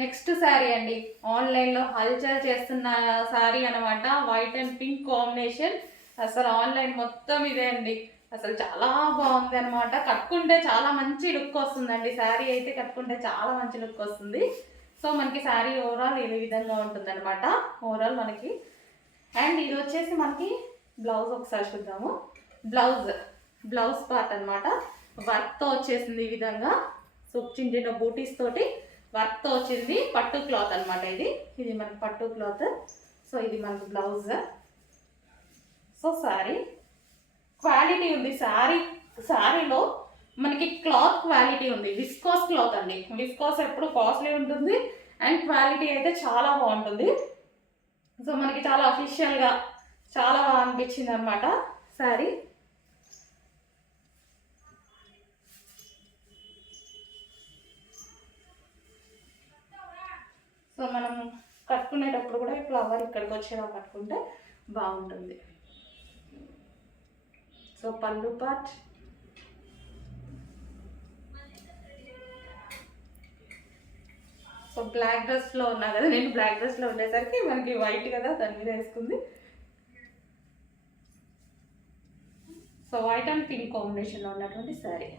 Next sari అండి, ఆన్లైన్లో హల్చల్ చేస్తున్న శారీ అనమాట. White and pink combination. అసలు ఆన్లైన్ మొత్తం ఇదే అండి. అసలు చాలా బాగుంది అనమాట. కట్టుకుంటే చాలా మంచి లుక్ వస్తుందండి. శారీ అయితే కట్టుకుంటే చాలా మంచి లుక్ వస్తుంది. సో మనకి శారీ ఓవరాల్ ఈ విధంగా ఉంటుంది అనమాట. ఓవరాల్ మనకి అండ్ ఇది వచ్చేసి మనకి బ్లౌజ్ ఒకసారి చూద్దాము. బ్లౌజ్ పార్ట్ అనమాట. వర్క్తో వచ్చేసింది ఈ విధంగా. సో చిన్న చిన్న బూటీస్ తోటి వర్క్తో వచ్చింది. పట్టు క్లాత్ అనమాట. ఇది మనకి పట్టు క్లాత్. సో ఇది మనకు బ్లౌజ్. సో శారీ క్వాలిటీ ఉంది. శారీలో మనకి క్లాత్ క్వాలిటీ ఉంది. విస్కోస్ క్లాత్ అండి. విస్కోస్ ఎప్పుడు కాస్ట్లీ ఉంటుంది అండ్ క్వాలిటీ అయితే చాలా బాగుంటుంది. సో మనకి చాలా అఫీషియల్గా చాలా బాగా అనిపించింది అనమాట శారీ. సో మనం కట్టుకునేటప్పుడు కూడా ఈ ఫ్లవర్ ఇక్కడికి వచ్చేలా కట్టుకుంటే బాగుంటుంది. సో పళ్ళు పార్ట్. సో బ్లాక్ డ్రెస్లో ఉన్నా కదా నేను, బ్లాక్ డ్రెస్లో ఉండేసరికి మనకి వైట్ కదా దాని మీద వేసుకుంది. సో వైట్ అండ్ పింక్ కాంబినేషన్లో ఉన్నటువంటి శారీ.